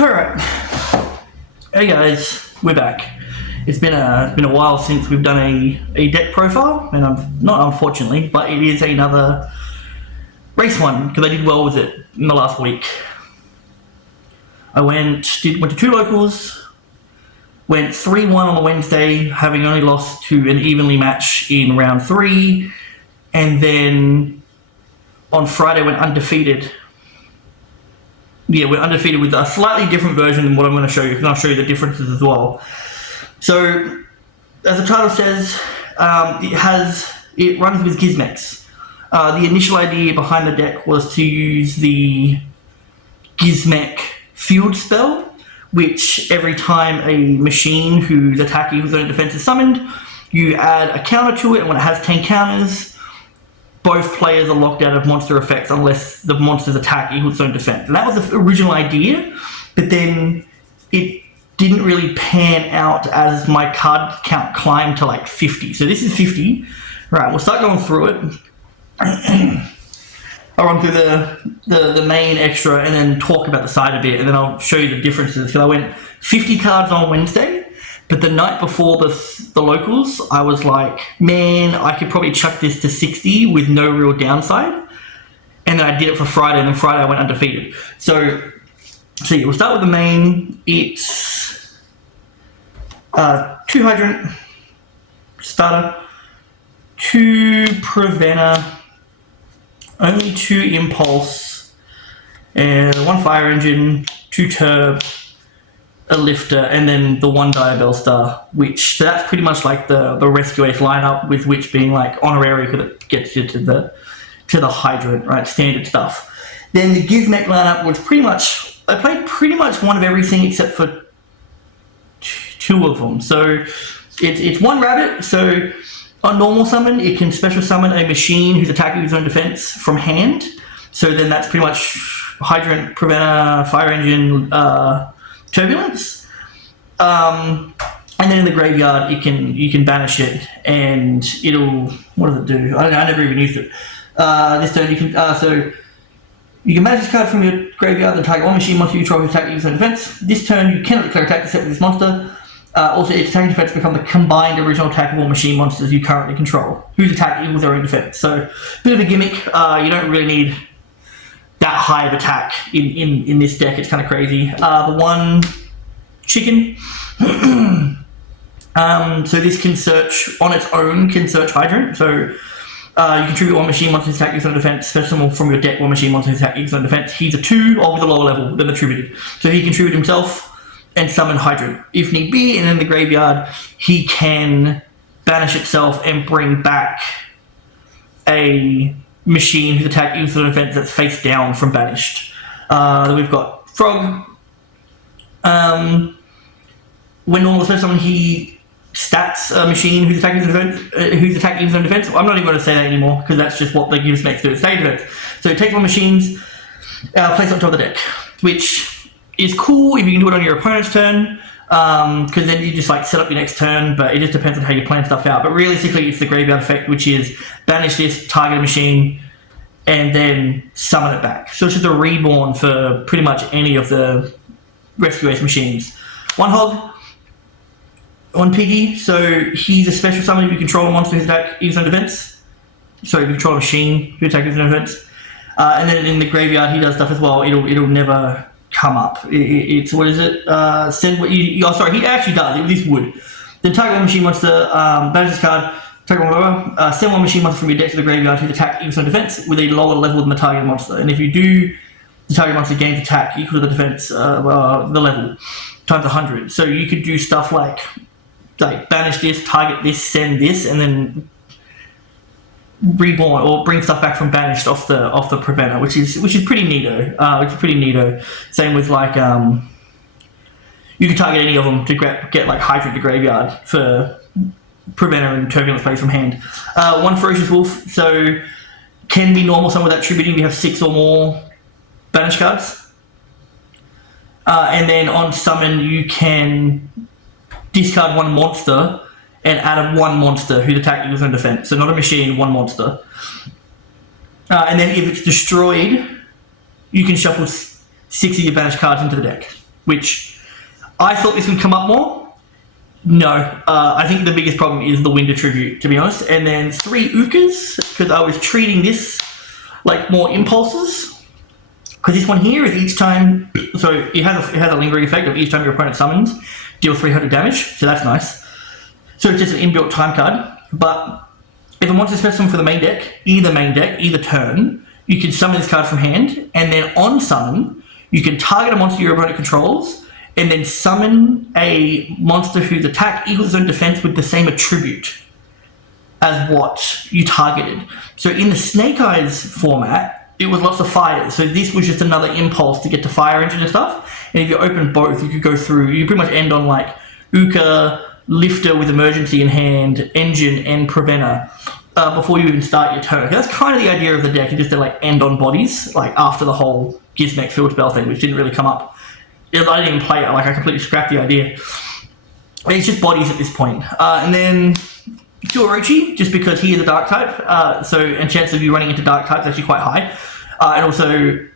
Alright. Hey guys, we're back. It's been a while since we've done a deck profile, and not unfortunately, but it is another race one, because I did well with it in the last week. I went to 2 locals, went 3-1 on the Wednesday, having only lost to an evenly match in round 3, and then on Friday went undefeated. Yeah, we're undefeated with a slightly different version than what I'm going to show you, and I'll show you the differences as well. So, as the title says, it runs with Gizmecs. The initial idea behind the deck was to use the Gizmec field spell, which every time a machine whose attack equals own defense is summoned, you add a counter to it, and when it has 10 counters, both players are locked out of monster effects unless the monster's attack equals its own defense. And that was the original idea, but then it didn't really pan out as my card count climbed to like 50. So this is 50. Right, we'll start going through it. I'll run through the main extra and then talk about the side a bit, and then I'll show you the differences. Because I went 50 cards on Wednesday, but the night before the locals, I was like, man, I could probably chuck this to 60 with no real downside. And then I did it for Friday, and then Friday I went undefeated. So yeah, we'll start with the main. It's 2 Hydrant starter, 2 Preventer, only 2 Impulse, and 1 Fire Engine, 2 Turb, a Lifter, and then the 1 Diabell Star, which, so that's pretty much like the Rescue Ace lineup, with which being like honorary because it gets you to the Hydrant, right, standard stuff. Then the Gizmec lineup was pretty much, I played pretty much one of everything except for 2 of them. So it's 1 Rabbit, so on normal summon, it can special summon a machine who's attacking its own defense from hand. So then that's pretty much Hydrant, Preventer, Fire Engine, Turbulence. And then in the graveyard, you can banish it, and it'll, what does it do? I never even used it. This turn you can so you can banish this card from your graveyard and target 1 machine monster you control who attack its own defense. This turn you cannot declare attack except with this monster. Also, its attacking defense become the combined original attack of all machine monsters you currently control, whose attack equals their own defense. So, bit of a gimmick. You don't really need that high of attack in this deck. It's kind of crazy. The 1 Chicken. So this can search on its own. Can search Hydrant. So you contribute 1 machine monster's attack equals own defense. Special from your deck 1 machine monster's attack equals own defense. He's a 2 or with a lower level than attributed. So he contribute himself and summon Hydrant if need be, and in the graveyard he can banish itself and bring back a machine whose attack equals an defense that's face down from banished. Then we've got Frog. When normal special summon, he stats a machine whose attack equals an defense. I'm not even going to say that anymore because that's just what the Gizmecs do. It's state defense. So take 1 machines, place it on top of the deck, which is cool if you can do it on your opponent's turn, because then you just like set up your next turn, but it just depends on how you plan stuff out. But realistically, it's the graveyard effect, which is banish this, target a machine, and then summon it back. So it's just a reborn for pretty much any of the Rescue Ace machines. 1 Hog, 1 Piggy, so he's a special summon if you control a monster whose attack equals own defense. So if you control a machine whose attack equals own defense. And then in the graveyard, he does stuff as well. It'll never come up. It's, what is it? Send what you, oh sorry, he actually does. This would. Then target 1 machine monster, banish this card, target 1 send 1 machine monster from your deck to the graveyard whose attack equals own defense with a lower level than the target monster. And if you do, the target monster gains attack equal to the defense, the level, times 100. So you could do stuff like banish this, target this, send this, and then reborn or bring stuff back from banished off the preventer, which is pretty neato. Same with like you can target any of them to get like Hydrant to graveyard for preventer and turbulence plays from hand. 1 Ferocious Wolf, so can be normal summon without tributing. We have 6 or more banish cards, and then on summon you can discard 1 monster and add 1 monster whose attack equals own defense. So not a machine, 1 monster. And then if it's destroyed, you can shuffle 6 of your banished cards into the deck. which I thought this would come up more. No, I think the biggest problem is the wind attribute, to be honest. And then 3 Ukas, because I was treating this like more impulses. Because this one here is each time, so it has a lingering effect of each time your opponent summons, deal 300 damage, so that's nice. So it's just an inbuilt time card. But if a monster specimen for the main deck, either turn, you can summon this card from hand, and then on summon, you can target a monster your opponent controls, and then summon a monster whose attack equals its own defense with the same attribute as what you targeted. So in the Snake Eyes format, it was lots of fires. So this was just another impulse to get to Fire Engine and stuff. And if you open both, you could go through, you pretty much end on like Uka, Lifter with Emergency in hand, Engine, and Preventer before you even start your turn. That's kind of the idea of the deck, just to like end on bodies, like after the whole Gizmek Field Spell thing, which didn't really come up. I didn't even play it, like I completely scrapped the idea. It's just bodies at this point. And then 2 Orochi, just because he is a dark type, and chance of you running into dark types is actually quite high. And also,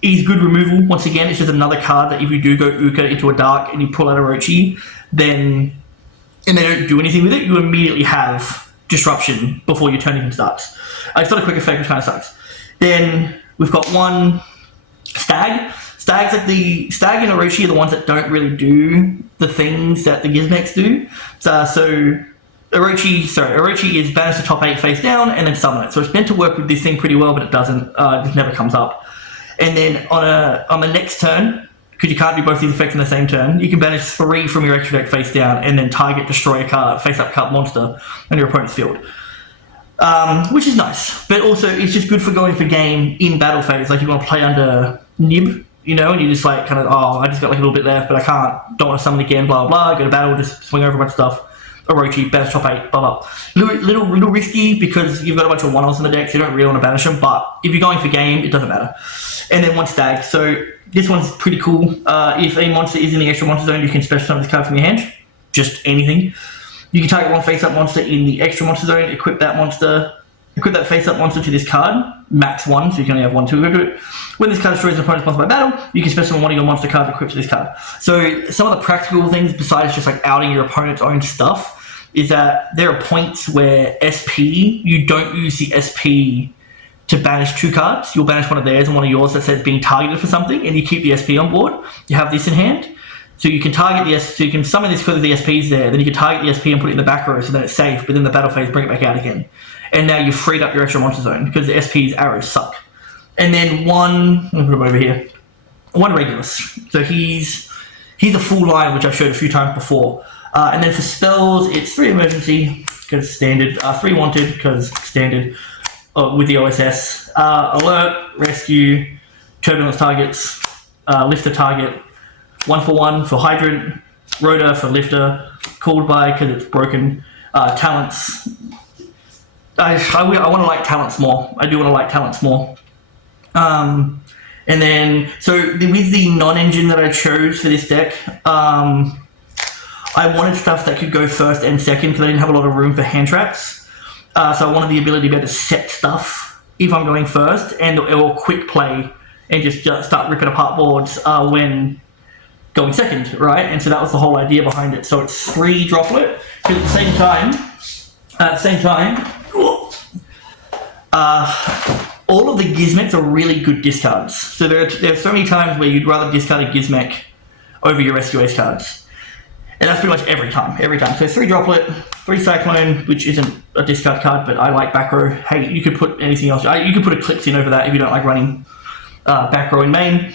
he's good removal. Once again, it's just another card that if you do go Uka into a dark and you pull out Orochi, and they don't do anything with it, you immediately have disruption before your turn even starts. It's not a quick effect, which kind of sucks. Then we've got 1 Stag. Stag and Orochi are the ones that don't really do the things that the Gizmeks do. So Orochi is banish the top 8 face down and then summon it. So it's meant to work with this thing pretty well, but it doesn't. It just never comes up. And then on the next turn, because you can't do both these effects in the same turn, you can banish 3 from your extra deck face down and then target, destroy a card, face-up card monster on your opponent's field. Which is nice, but also it's just good for going for game in battle phase. Like you want to play under Nib, and you just like kind of, I just got like a little bit left, but I don't want to summon again, blah, blah, go to battle, just swing over a bunch of stuff. Orochi, banish top 8, blah, blah. Little risky because you've got a bunch of one-offs in the deck, so you don't really want to banish them, but if you're going for game, it doesn't matter. And then 1 Stag. So this one's pretty cool. If a monster is in the extra monster zone, you can special summon this card from your hand. Just anything. You can target 1 face-up monster in the extra monster zone, equip that face-up monster to this card, max 1, so you can only have 1 to equip it. When this card destroys an opponent's monster by battle, you can special summon 1 of your monster cards equipped to this card. So some of the practical things, besides just like outing your opponent's own stuff, is that there are points where SP, you don't use the SP to banish 2 cards. You'll banish one of theirs and one of yours that says being targeted for something, and you keep the SP on board. You have this in hand. So you can target so you can summon this because the SP's there, then you can target the SP and put it in the back row so then it's safe, but then the battle phase bring it back out again. And now you've freed up your extra monster zone because the SP's arrows suck. And then I'm gonna put him over here. 1 Regulus. So he's a full line, which I've showed a few times before. And then for spells, it's 3 Emergency because standard, 3 Wanted because standard with the OSS. Alert, Rescue, Turbulence targets, Lifter target, 1-for-1 for Hydrant, Rhoda for Lifter, Called by because it's broken, Talents. I want to like Talents more. I do want to like Talents more. And then, so with the non-engine that I chose for this deck, I wanted stuff that could go first and second because I didn't have a lot of room for hand traps. So I wanted the ability to be able to set stuff if I'm going first or quick play and just start ripping apart boards when going second, right? And so that was the whole idea behind it. So it's 3 Droplet, because at the same time, all of the Gizmeks are really good discards. So there are so many times where you'd rather discard a Gizmek over your Rescue Ace cards. And that's pretty much every time. So 3 Droplet, 3 Cyclone, which isn't a discard card, but I like back row. Hey, you could put anything else. You could put Eclipse in over that if you don't like running back row in main.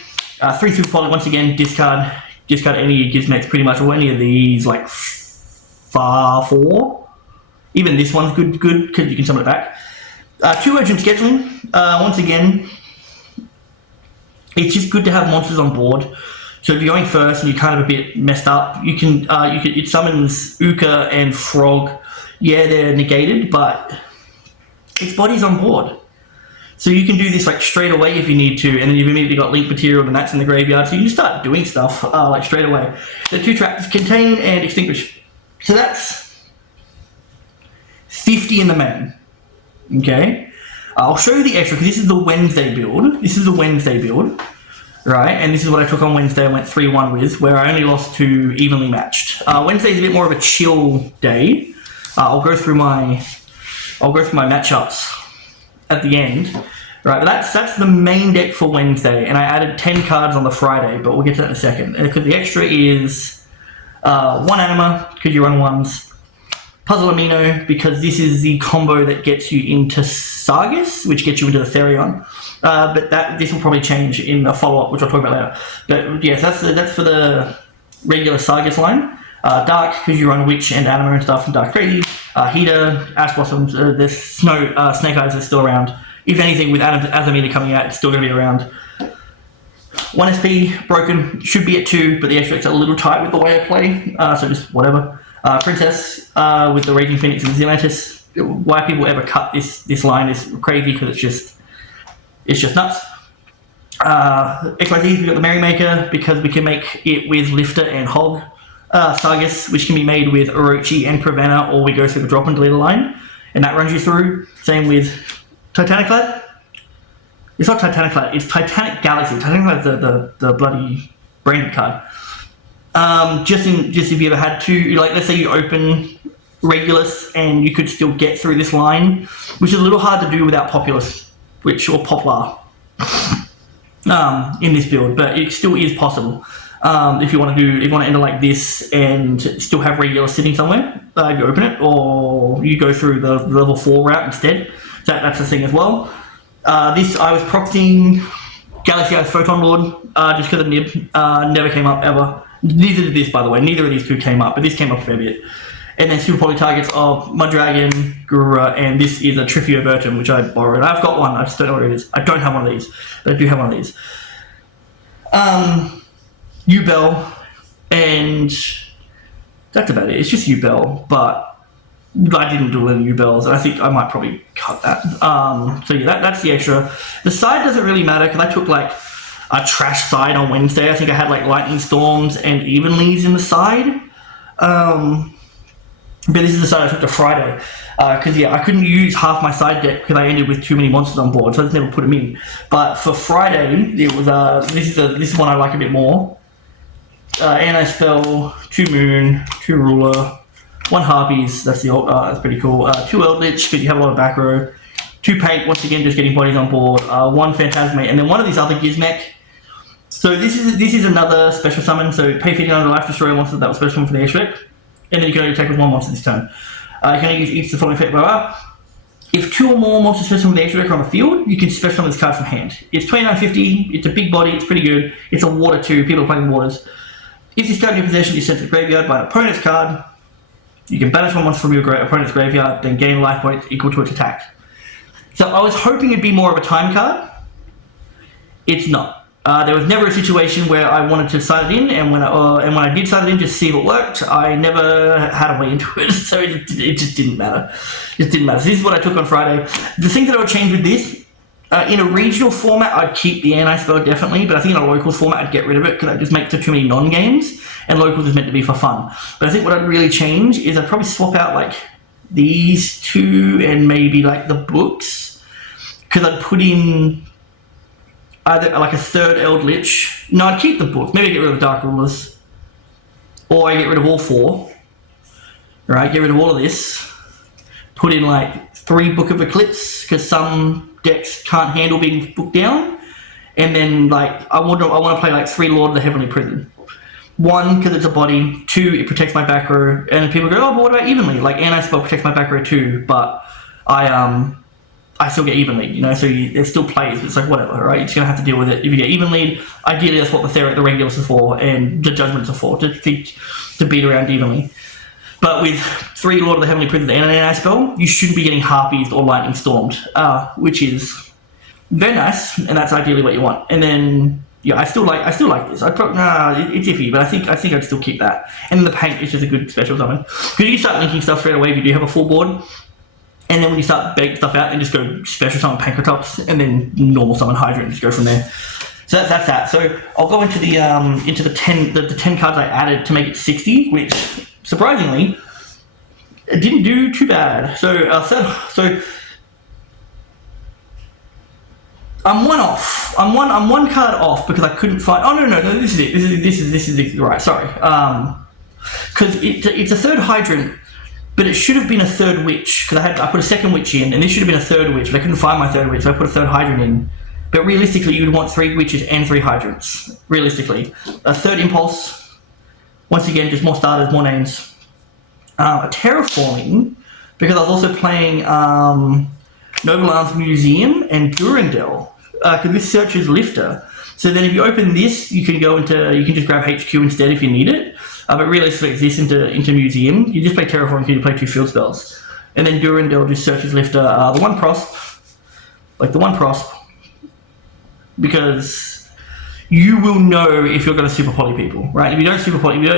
3 Super Poly, once again, discard any Gizmeks pretty much, or any of these, like 4. Even this one's good because you can summon it back. 2 Urgent Scheduling, once again, it's just good to have monsters on board. So if you're going first and you're kind of a bit messed up, it summons Uka and Frog. Yeah, they're negated, but it's bodies on board. So you can do this like straight away if you need to, and then you've immediately got link material and that's in the graveyard, so you can start doing stuff like straight away. The 2 traps, Contain and Extinguish. So that's 50 in the main. Okay, I'll show you the extra because this is the Wednesday build. right? And this is what I took on Wednesday. I went 3-1 with, where I only lost to evenly matched. Wednesday's a bit more of a chill day. I'll go through my matchups at the end, right? But that's the main deck for Wednesday, and I added 10 cards on the Friday, but we'll get to that in a second. Because the extra is 1 Anima, because you run ones, Puzzle Amino, because this is the combo that gets you into Sargus, which gets you into the Therion. But this will probably change in the follow-up, which I'll talk about later. But yes, that's for the regular Sargus line. Dark, because you run Witch and Anima and stuff, and Dark Crazy. Heater, Ash Blossoms, the Snake Eyes are still around. If anything, with Azamita coming out, it's still going to be around. 1 SP, broken, should be at 2, but the extract's a little tight with the way I play, so just whatever. Princess, with the Raging Phoenix and Zelantis. Why people ever cut this line is crazy, because it's just nuts. XYZ, we've got the Merrymaker, because we can make it with Lifter and Hog. Sargus, which can be made with Orochi and Prevena, or we go through the drop and delete line, and that runs you through. Same with Titaniclad. It's not Titaniclad, it's Titanic Galaxy. Titaniclad's the bloody branded card. Just if you ever had to, like, let's say you open Regulus and you could still get through this line, which is a little hard to do without Populous, or Poplar, in this build, but it still is possible. If you want to enter like this and still have Regulus sitting somewhere, you open it, or you go through the level 4 route instead. So that's the thing as well. This I was proxying Galaxy Eyes Photon Lord, just because of Nib. Never came up ever. Neither did this, by the way. Neither of these two came up, but this came up a fair bit. And then super poly targets of Mudragon, Gurura, and this is a Trifiovertum, which I borrowed. I've got one, I just don't know where it is. I don't have one of these, but I do have one of these. U-Bell, and that's about it. It's just U-Bell, but I didn't do any U-Bells, and I think I might probably cut that. So yeah, that's the extra. The side doesn't really matter, because I took like a trash side on Wednesday. I think I had like Lightning Storms and Evenleys in the side. But this is the side I took to Friday, because yeah, I couldn't use half my side deck because I ended with too many monsters on board, so I just never put them in. But for Friday, it was this is one I like a bit more. Anti-Spell, 2 Moon, 2 Ruler, 1 Harpies, that's that's pretty cool. 2 Eldritch, because you have a lot of back row. 2 Paint, once again, just getting bodies on board. 1 Phantasmate, and then one of these other Gizmek. So this is another special summon. So pay 50 on the Life Destroyer monster that was special summon for the extract, and then you can only attack with 1 monster this turn. You can only use each of the following effect. If 2 or more monsters special from the extract are on the field, you can special summon this card from hand. It's 2950. It's a big body. It's pretty good. It's a water too. People are playing waters. If this card in your possession is sent to the graveyard by an opponent's card, you can banish 1 monster from your opponent's graveyard, then gain life points equal to its attack. So I was hoping it'd be more of a time card. It's not. There was never a situation where I wanted to sign it in, and when I did sign it in just to see if it worked, I never had a way into it, so it just didn't matter. So this is what I took on Friday. The thing that I would change with this, in a regional format, I'd keep the anti-spell definitely, but I think in a locals format, I'd get rid of it because that just makes it too many non-games, and locals is meant to be for fun. But I think what I'd really change is I'd probably swap out like these 2 and maybe like the books, because I'd put in either like a 3rd Eldritch. No, I'd keep the book. Maybe I get rid of Dark Rulers, or I get rid of all 4. Right, get rid of all of this. Put in like 3 Book of Eclipse, because some decks can't handle being booked down. And then like I want to play like 3 Lord of the Heavenly Prison. 1, because it's a body. 2, it protects my back row. And people go, oh, but what about Evenly? Like Anti-Spell protects my back row too, but I still get even lead, you know, so there's still plays, but it's like whatever, right? You're just going to have to deal with it. If you get even lead, ideally that's what the Regulus are for, and the Judgments are for, to beat around evenly. But with 3 Lord of the Heavenly Prison and an anti-spell, you shouldn't be getting Harpies or Lightning Stormed, which is very nice, and that's ideally what you want. And then, yeah, I still like this. It's iffy, but I think I'd still keep that. And then the Paint is just a good special summon. Because you start linking stuff straight away if you do have a full board. And then when you start baking stuff out, then just go special summon Pankratops, and then normal summon Hydra, and just go from there. So that's that. So I'll go into the 10 cards I added to make it 60, which surprisingly it didn't do too bad. So I'm one off. I'm one card off because I couldn't find. Oh no, this is it. This is right. Sorry. Because it's a third hydrant, but it should have been a third witch because I put a second witch in, and this should have been a third witch, but I couldn't find my third witch, so I put a third hydrant in. But realistically, you would want 3 witches and 3 hydrants. Realistically, a third impulse. Once again, just more starters, more names. A terraforming, because I was also playing Noble Arms Museum and Durandal. Because this searches Lifter. So then if you open this, you can just grab HQ instead if you need it. But realistically, it's this into Museum. You just play Terraform because you play 2 field spells. And then Durandal just searches Lifter. The one prosp, because you will know if you're going to super poly people, right? If you don't super poly, you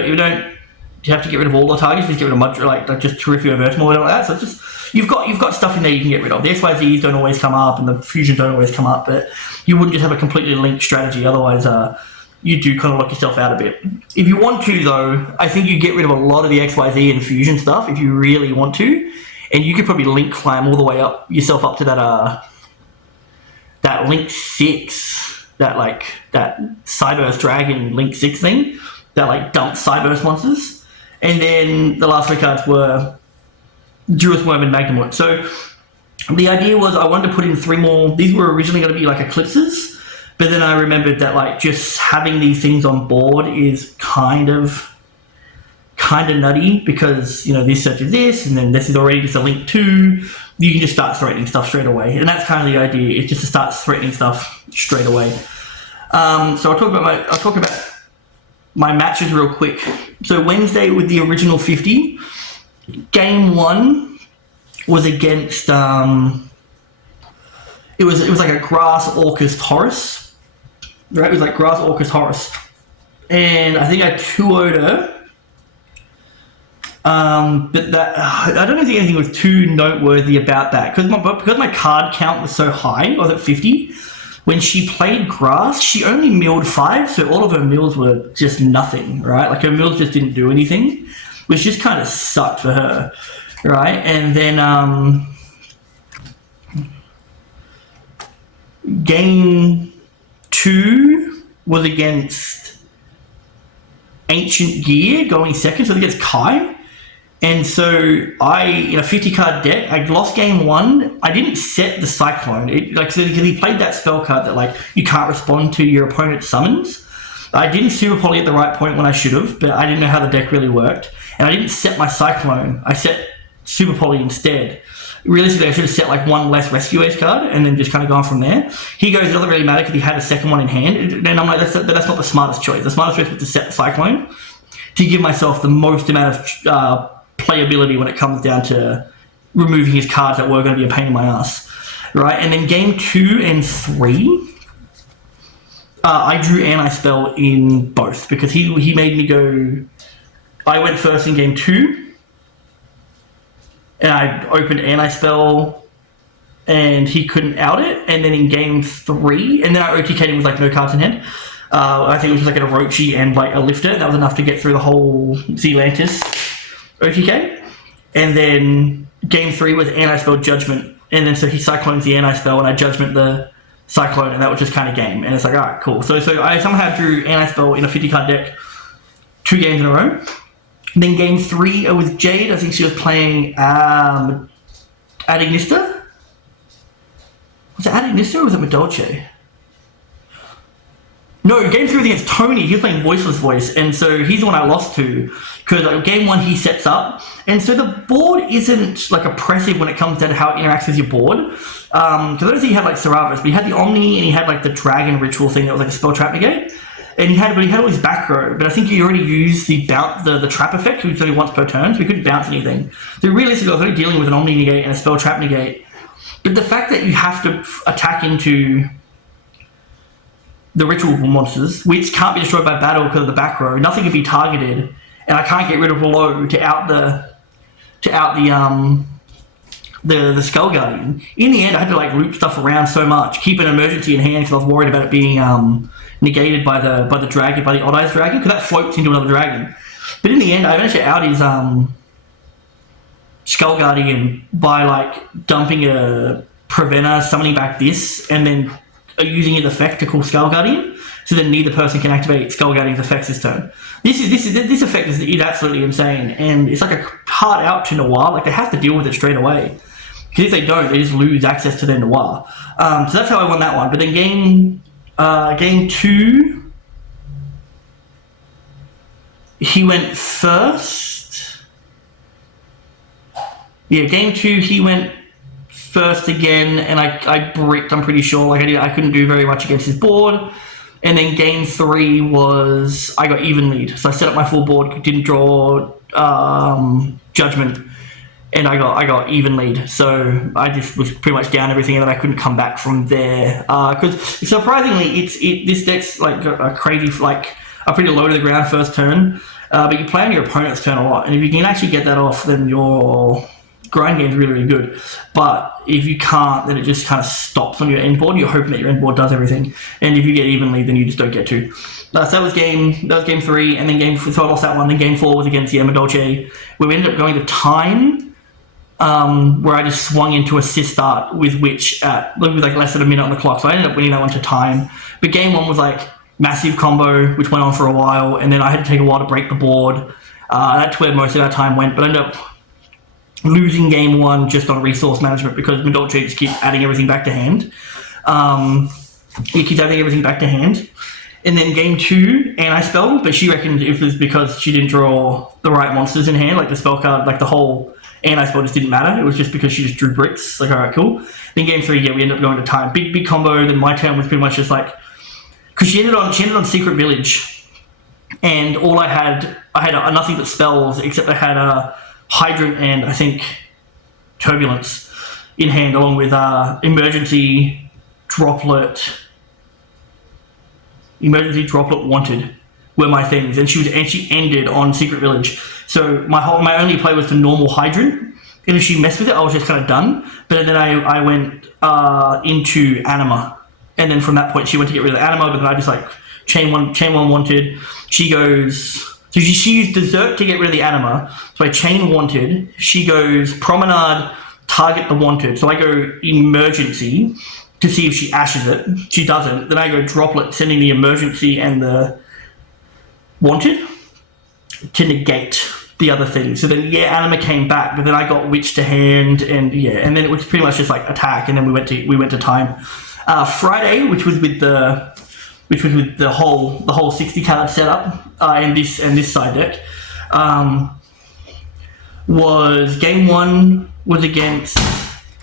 have to get rid of all the targets. Just get rid of much, like just Terrific Vertimal or like that. So it's just you've got stuff in there you can get rid of. The XYZs don't always come up, and the fusions don't always come up. But you wouldn't just have a completely linked strategy. Otherwise, you do kind of lock yourself out a bit. If you want to, though, I think you get rid of a lot of the XYZ and fusion stuff if you really want to, and you could probably link climb all the way up yourself up to that link 6, that Cyberse Dragon link 6 thing that dumps Cyberse monsters. And then the last 3 cards were Jurus Worm and Magnum. So the idea was I wanted to put in 3 more. These were originally going to be Eclipses, but then I remembered that just having these things on board is kind of nutty because this searches this, and then this is already just a link 2. You can just start threatening stuff straight away, and that's kind of the idea. It's just to start threatening stuff straight away. So I'll talk about my matches real quick. So Wednesday with the original 50, game 1 was against it was like a Grass Orcus Taurus, right? It was like Grass Orcus Taurus, and I think I 2-0'd her. But that I don't think anything was too noteworthy about that because my card count was so high. I was at 50. When she played Grass, she only milled 5, so all of her mills were just nothing, right? Like her mills just didn't do anything, which just kind of sucked for her, right? And then game 2 was against Ancient Gear going second, so against Kai. And so in a 50 card deck, I lost game 1. I didn't set the Cyclone. Because he played that spell card that you can't respond to your opponent's summons. I didn't super poly at the right point when I should have, but I didn't know how the deck really worked. And I didn't set my Cyclone. I set super poly instead. Realistically, I should have set 1 less Rescue Ace card and then just kind of gone from there. He goes, it doesn't really matter because he had a second one in hand. Then I'm like, that's not the smartest choice. The smartest choice was to set the Cyclone to give myself the most amount of playability when it comes down to removing his cards that were going to be a pain in my ass, right? And then game 2 and 3, I drew Anti-Spell in both because he made me go. I went first in game 2, and I opened Anti-Spell, and he couldn't out it. And then in game 3, and then I OTK'd him with no cards in hand. I think it was just an Orochi and a Lifter. That was enough to get through the whole Zealantis OTK. And then game 3 was Anti-Spell Judgment, and then so he Cyclones the Anti-Spell and I Judgment the Cyclone, and that was just kind of game. And it's alright, cool. So I somehow drew Anti-Spell in a 50 card deck 2 games in a row. And then game 3 with Jade, I think she was playing Adignista? Was it Adignista or was it Medolce? No, game 3 was against Tony. He was playing Voiceless Voice, and so he's the one I lost to because game 1 he sets up, and so the board isn't oppressive when it comes down to how it interacts with your board. Because I don't think he had Serapis, but he had the Omni and he had the Dragon Ritual thing that was a Spell Trap Negate, and he had all his back row. But I think he already used the trap effect, which was only once per turn, so he couldn't bounce anything. So realistically, I was only dealing with an Omni Negate and a Spell Trap Negate. But the fact that you have to attack into the ritual monsters, which can't be destroyed by battle because of the back row, nothing can be targeted, and I can't get rid of Low to out the Skull Guardian. In the end, I had to loop stuff around so much, keep an emergency in hand because I was worried about it being negated by the dragon, by the Odd Eyes Dragon, because that floats into another dragon. But in the end, I managed to out his Skull Guardian by dumping a Preventer, summoning back this, and then are using his effect to call Skull Guardian, so then neither person can activate Skull Guardian's effects this turn. This effect is absolutely insane, and it's like a hard out to Noir. Like, they have to deal with it straight away, because if they don't, they just lose access to their Noir. So that's how I won that one. But then game 2, he went first. Yeah, game 2 he went first again, and I bricked, I'm pretty sure. Like, I couldn't do very much against his board. And then game 3 was, I got even lead. So I set up my full board, didn't draw Judgment, and I got even lead. So I just was pretty much down everything, and then I couldn't come back from there. Because surprisingly, this deck's like a crazy, like a pretty low to the ground first turn, but you play on your opponent's turn a lot, and if you can actually get that off, then your grind game's really, really good. But if you can't, then it just kind of stops on your end board. You're hoping that your end board does everything, and if you get evenly, then you just don't get to. So that was game 3, and then so I lost that one. Then game 4 was against the Dolce, where we ended up going to time, where I just swung into a Sistart with which with like less than a minute on the clock. So I ended up winning that one to time. But game 1 was like massive combo, which went on for a while, and then I had to take a while to break the board. That's where most of our time went, but I ended up losing game 1 just on resource management, because Medolce just keeps adding everything back to hand. He keeps adding everything back to hand. And then game 2, anti-spell, but she reckoned it was because she didn't draw the right monsters in hand, like the spell card, like the whole anti-spell just didn't matter. It was just because she just drew bricks. Like, alright, cool. Then game 3, yeah, we ended up going to time. Big combo. Then my turn was pretty much just like, because she ended on Secret Village, and all I had nothing but spells, except I had a Hydrant and I think Turbulence in hand, along with Emergency Droplet Wanted were my things, and she ended on Secret Village. So my only play was the normal Hydrant, and if she messed with it, I was just kind of done. But then I went into Anima, and then from that point she went to get rid of Anima, but then I just like chain one Wanted. She goes. So she used Desert to get rid of the Anima. So I chain Wanted. She goes Promenade, target the Wanted. So I go Emergency to see if she ashes it. She doesn't. Then I go Droplet, sending the Emergency and the Wanted to negate the other thing. So then, yeah, Anima came back, but then I got Witch to hand, and yeah, and then it was pretty much just like attack, and then we went to time. Friday, which was with the whole 60 card setup, and this side deck, was game 1 was against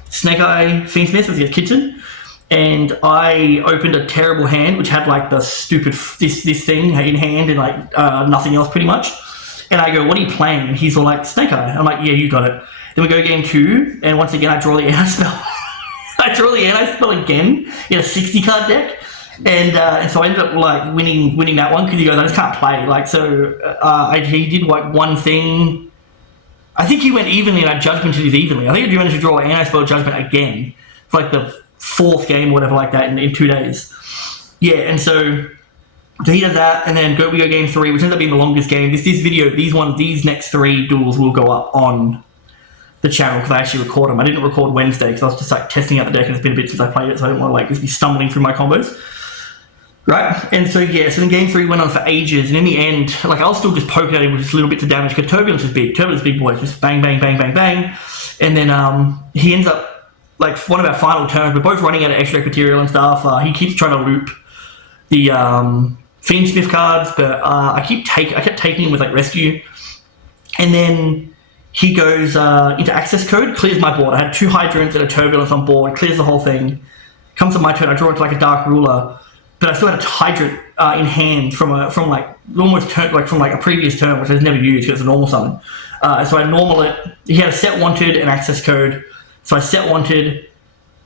Snake Eye Fiendsmith, was against Kitchen, and I opened a terrible hand which had like the stupid this thing in hand and like nothing else pretty much. And I go, what are you playing? And he's all like, Snake Eye. I'm like, yeah, you got it. Then we go game 2, and once again I draw the anti-spell. I draw the anti-spell again in a 60 card deck. And so I ended up like winning that one, because he goes, I just can't play. Like, so he did like one thing. I think he went evenly, and I judgmented his evenly. I think he managed to draw an anti-spell judgment again for like the 4th game or whatever like that in 2 days. Yeah, and so he does that, and then we go game 3, which ends up being the longest game. This video, these next 3 duels will go up on the channel, because I actually record them. I didn't record Wednesday because I was just like testing out the deck, and it's been a bit since I played it, so I didn't want to like just be stumbling through my combos. Right, and so yeah, so then game 3 went on for ages, and in the end, like I was still just poking at him with just little bits of damage, because Turbulence is big. Turbulence is big boys, just bang, bang, bang, bang, bang, and then he ends up like one of our final turns. We're both running out of extra material and stuff. He keeps trying to loop the Fiendsmith cards, but I kept taking him with like Rescue, and then he goes into Access Code, clears my board. I had 2 Hydrants and a Turbulence on board, clears the whole thing. Comes to my turn, I draw into like a Dark Ruler. But I still had a Hydrant in hand from a previous turn, which I was never used because it's a normal summon. So I normal it. He had a Set Wanted and Access Code. So I Set Wanted,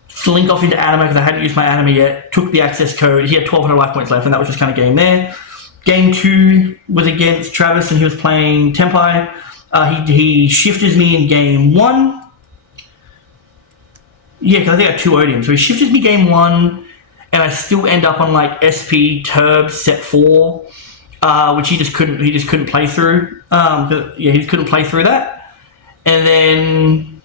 slink off into Anima because I hadn't used my Anima yet, took the Access Code. He had 1,200 life points left, and that was just kind of game there. Game 2 was against Travis, and he was playing Tempai. He shifted me in game 1. Yeah, because I think I had 2 Odium. So he shifted me game 1. And I still end up on like SP Turb set 4, which he just couldn't play through. He just couldn't play through that. And then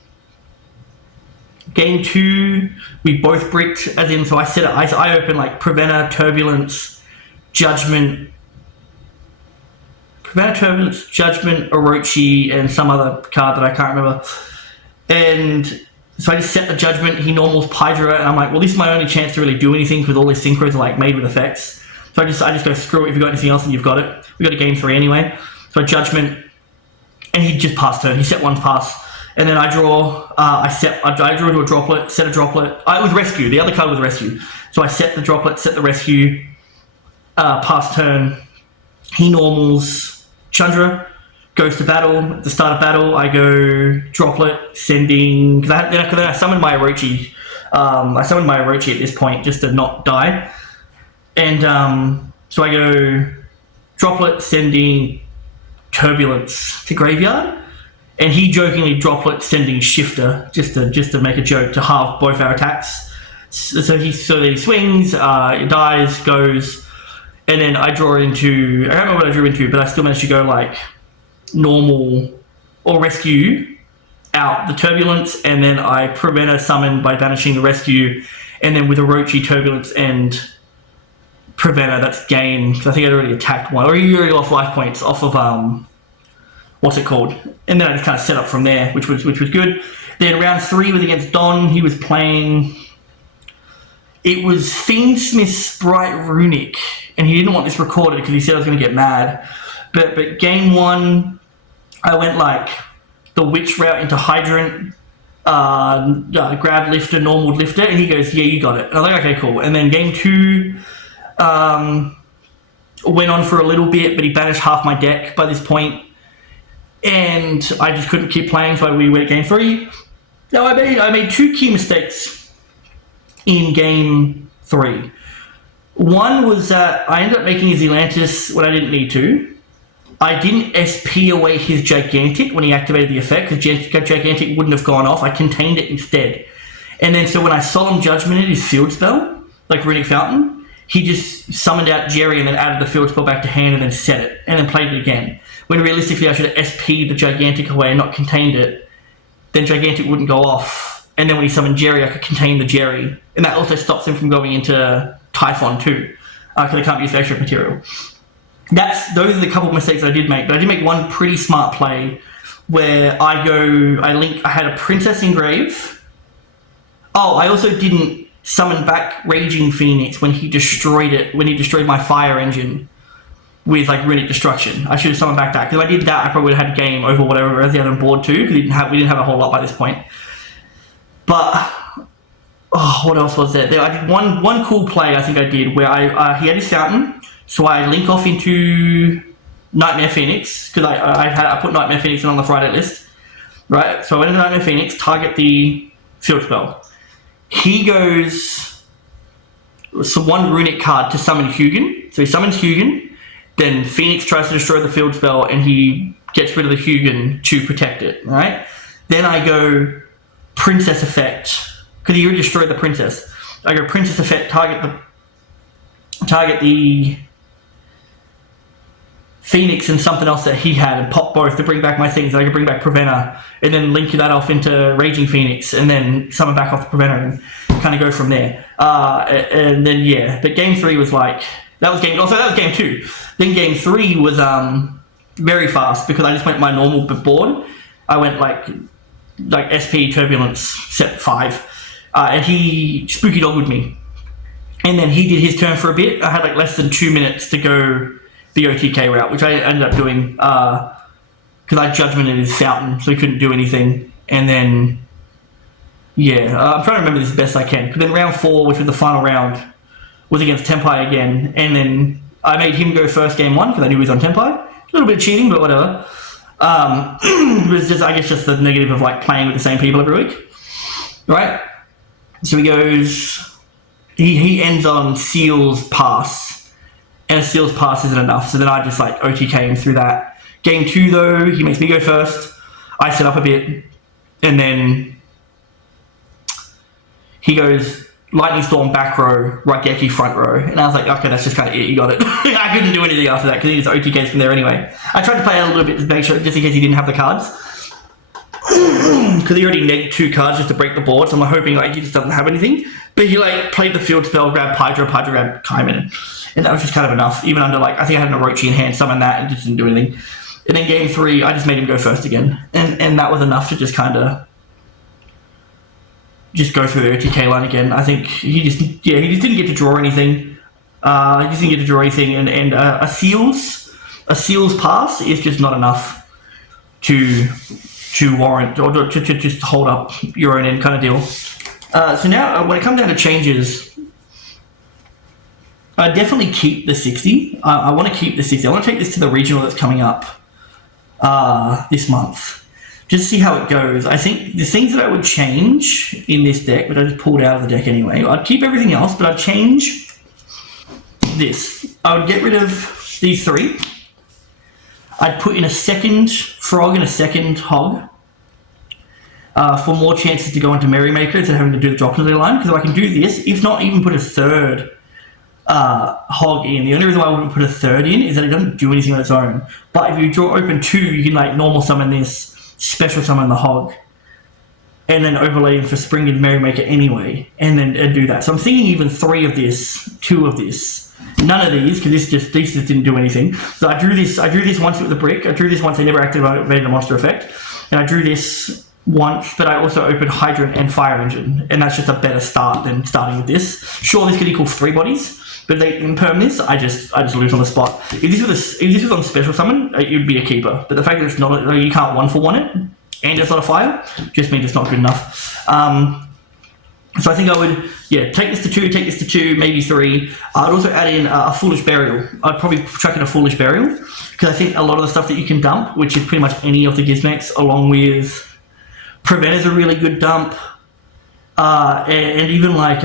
Game 2, we both bricked, as in, so I opened like Preventer, Turbulence, Judgment, Orochi, and some other card that I can't remember. And so I just set the Judgment, he normals Pydra, and I'm like, well, this is my only chance to really do anything because all these synchros are like made with effects. So I just go, screw it, if you've got anything else, then you've got it. We got a game 3 anyway. So I Judgment, and he just passed turn. He set one pass. And then I draw, I draw to a Droplet, set a Droplet. It was Rescue, the other card was Rescue. So I set the Droplet, set the Rescue, pass turn. He normals Chandra, goes to battle. At the start of battle, I go Droplet, sending, then I summoned my Orochi. I summoned my Orochi at this point just to not die. And so I go Droplet, sending Turbulence to Graveyard. And he jokingly Droplet, sending Shifter, just to make a joke, to halve both our attacks. So he swings, it dies, goes, and then I draw into, I don't know what I drew into, but I still managed to go like normal or Rescue out the Turbulence, and then I prevent a summon by banishing the Rescue, and then with Orochi, Turbulence, and Preventer, that's game, because I think I'd already attacked one, or you already lost life points off of, what's it called? And then I just kind of set up from there, which was good. Then round 3 was against Don. He was playing, it was Fiendsmith Sprite Runic, and he didn't want this recorded because he said I was going to get mad. But game 1, I went like the Witch route into Hydrant, grab Lifter, normal Lifter, and he goes, yeah, you got it. And I was like, okay, cool. And then game 2, went on for a little bit, but he banished half my deck by this point. And I just couldn't keep playing, so we went game 3. Now I made 2 key mistakes in game 3. One was that I ended up making his Atlantis when I didn't need to. I didn't SP away his Gigantic when he activated the effect, because Gigantic wouldn't have gone off. I contained it instead. And then so when I Solemn Judgmented his field spell, like Runic Fountain, he just summoned out Jerry and then added the field spell back to hand and then set it, and then played it again. When realistically I should have SP'd the Gigantic away and not contained it, then Gigantic wouldn't go off. And then when he summoned Jerry, I could contain the Jerry. And that also stops him from going into Typhon too, because I can't use the extra material. Those are the couple of mistakes I did make, but I did make one pretty smart play where I had a Princess Engrave. Oh, I also didn't summon back Raging Phoenix when he destroyed my Fire Engine with like Runic Destruction. I should have summoned back that, because if I did that, I probably would have had game over whatever else he had on board too, because we didn't have a whole lot by this point. But what else was there? I did one cool play I think I did where he had his Fountain, so I link off into Nightmare Phoenix, because I put Nightmare Phoenix in on the Friday list, right? So I went into Nightmare Phoenix, target the field spell. He goes one Runic card to summon Hugin, so he summons Hugin. Then Phoenix tries to destroy the field spell, and he gets rid of the Hugin to protect it, right? Then I go Princess Effect, because he already destroyed the Princess. I go Princess Effect, target the Phoenix and something else that he had, and pop both to bring back my things. I can bring back Preventer, and then link that off into Raging Phoenix, and then summon back off the Preventer, and kind of go from there. And then, yeah, but game 3 was like, that was game 2. Then game 3 was very fast, because I just went my normal board. I went like SP Turbulence set 5, and he Spooky Dog with me, and then he did his turn for a bit. I had like less than 2 minutes to go the OTK route, which I ended up doing because I Judgmented his Fountain, so he couldn't do anything. And then I'm trying to remember this as best I can. Because then round 4, which was the final round, was against Tenpai again, and then I made him go first game 1 because I knew he was on Tenpai. A little bit of cheating, but whatever. It was just, I guess, just the negative of like playing with the same people every week, right? So he goes, he ends on Seal's Pass, and a Seal's Pass isn't enough. So then I just like OTK him through that. Game 2 though, he makes me go first. I set up a bit, and then he goes Lightning Storm back row, Raigeki front row, and I was like, okay, that's just kind of it, you got it. I couldn't do anything after that because he just OTKs from there anyway. I tried to play out a little bit to make sure, just in case he didn't have the cards. because he already negged 2 cards just to break the board, so I'm hoping like he just doesn't have anything. But he like played the field spell, grabbed Hydra, grabbed Kaiman, and that was just kind of enough. Even under like, I think I had an Orochi in hand, summoned that, and just didn't do anything. And then game 3, I just made him go first again, and that was enough to just kind of just go through the OTK line again. I think he just didn't get to draw anything. He just didn't get to draw anything, and a seals pass is just not enough to warrant or to just hold up your own end kind of deal. So now when it comes down to changes, I definitely keep the 60. I want to keep the 60. I want to take this to the regional that's coming up this month. Just see how it goes. I think the things that I would change in this deck, but I just pulled out of the deck anyway, I'd keep everything else, but I'd change this. I would get rid of these 3. I'd put in a second frog and a second hog for more chances to go into Merrymaker instead of having to do the drop into the line, because if I can do this, if not even put a third hog in. The only reason why I wouldn't put a third in is that it doesn't do anything on its own. But if you draw open 2, you can like normal summon this, special summon the hog, and then overlay for Spring and Merrymaker anyway, and then do that. So I'm thinking even 3 of this, 2 of this, none of these, because these just didn't do anything. So I drew this once with the brick. I drew this once I never activated a monster effect, and I drew this once, but I also opened Hydrant and Fire Engine, and that's just a better start than starting with this. Sure, this could equal 3 bodies, but if they imperm this, I just lose on the spot. If this was on special summon, it would be a keeper. But the fact that it's not, you can't 1-for-1 it, and it's not a fire, just means it's not good enough. So I think I would, take this to 2, maybe 3. I'd also add in a Foolish Burial. I'd probably chuck in a Foolish Burial, because I think a lot of the stuff that you can dump, which is pretty much any of the Gizmecs, along with Prevent is a really good dump, and even like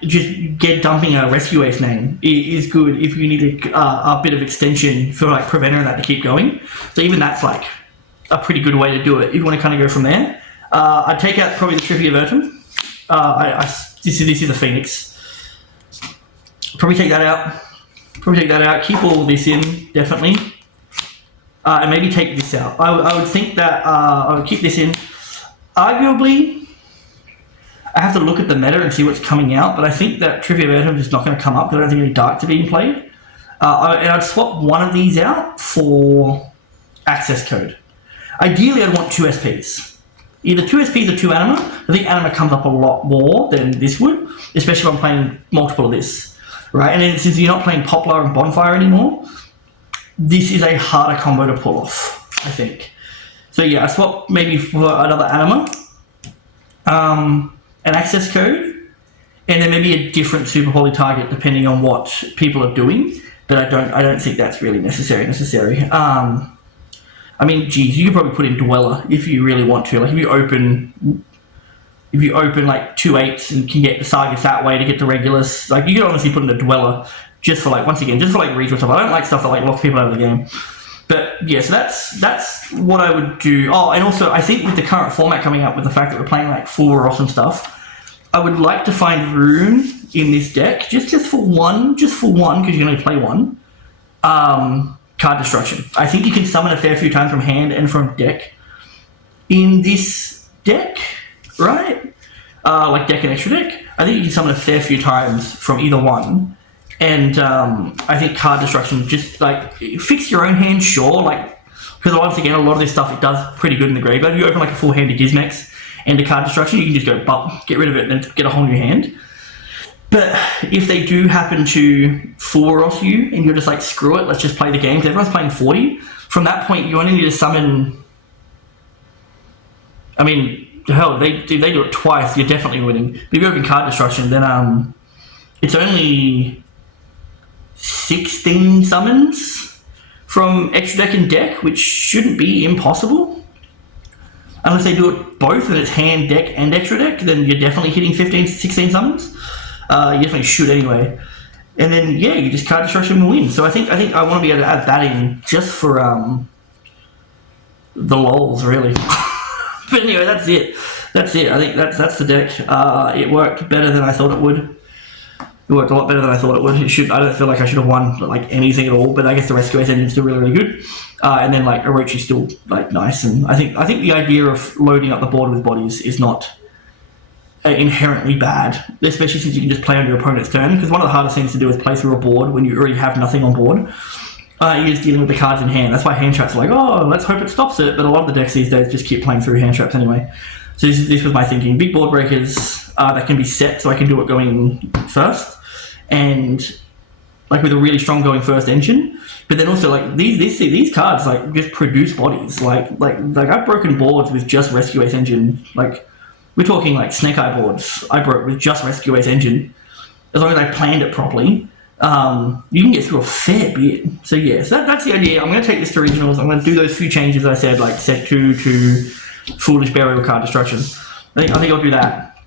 just dumping a Rescue Ace name is good if you need a bit of extension for like Preventer and that to keep going. So even that's like a pretty good way to do it if you want to kind of go from there. I'd take out probably the Trivia Vertum. This is a Phoenix. Probably take that out. Keep all this in, definitely. And maybe take this out. I would think that I would keep this in. Arguably, I have to look at the meta and see what's coming out, but I think that Trivia Vertum is not going to come up because I don't think any Darks are being played. And I'd swap one of these out for Access Code. Ideally, I'd want 2 SPs. Either 2 SPs or 2 Anima. I think Anima comes up a lot more than this would, especially if I'm playing multiple of this. Right? And then since you're not playing Poplar and Bonfire anymore, this is a harder combo to pull off, I think. So I swap maybe for another Anima. An Access Code, and then maybe a different Super Holy target depending on what people are doing. But I don't think that's really necessary. I mean, geez, you could probably put in Dweller if you really want to. Like if you open like 2 8s and can get the Sagas that way to get the Regulus, like you could honestly put in a Dweller just for like regional stuff. I don't like stuff that like locks people out of the game. But so that's what I would do. Oh, and also I think with the current format coming up, with the fact that we're playing like full Ross and stuff, I would like to find Rune in this deck just for one, because you can only play one. Card Destruction. I think you can summon a fair few times from hand and from deck in this deck, right? Like deck and extra deck. I think you can summon a fair few times from either one. And I think Card Destruction, just like fix your own hand, sure. Like, because once again, a lot of this stuff it does pretty good in the graveyard. If you open like a full hand of Gizmecs and a Card Destruction, you can just go get rid of it and then get a whole new hand. But if they do happen to full Ross you and you're just like, screw it, let's just play the game, because everyone's playing 40. From that point, you only need to summon. I mean, hell, if they do it twice, you're definitely winning. But if you open Card Destruction, then it's only 16 summons from extra deck and deck, which shouldn't be impossible. Unless they do it both and it's hand, deck, and extra deck, then you're definitely hitting 15 to 16 summons. You definitely should anyway. And then, you just Card Destruction and win. So I think I want to be able to add that in just for the lols, really. But anyway, that's it. I think that's the deck. It worked better than I thought it would. It worked a lot better than I thought it would. I don't feel like I should have won like anything at all, but I guess the Rescue Ace engine's still really, really good. And then like Orochi's still like nice, and I think the idea of loading up the board with bodies is not inherently bad, especially since you can just play on your opponent's turn. Because one of the hardest things to do is play through a board when you already have nothing on board. Is dealing with the cards in hand. That's why hand traps are like, oh, let's hope it stops it. But a lot of the decks these days just keep playing through hand traps anyway. So this was my thinking. Big board breakers that can be set, so I can do it going first, and like with a really strong going first engine. But then also like these cards like just produce bodies. Like I've broken boards with just Rescue Ace engine. Like we're talking like Snake Eye boards. I broke with just Rescue Ace engine. As long as I planned it properly. You can get through a fair bit. So yeah, so that's the idea. I'm going to take this to regionals. I'm going to do those few changes I said, like set 2 to Foolish Burial Card Destruction. I think I'll do that.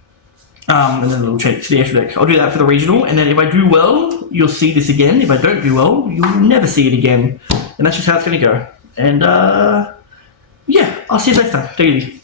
And then a little change to the extra deck. I'll do that for the regional, and then if I do well, you'll see this again. If I don't do well, you'll never see it again. And that's just how it's going to go. And yeah, I'll see you next time. Take it easy.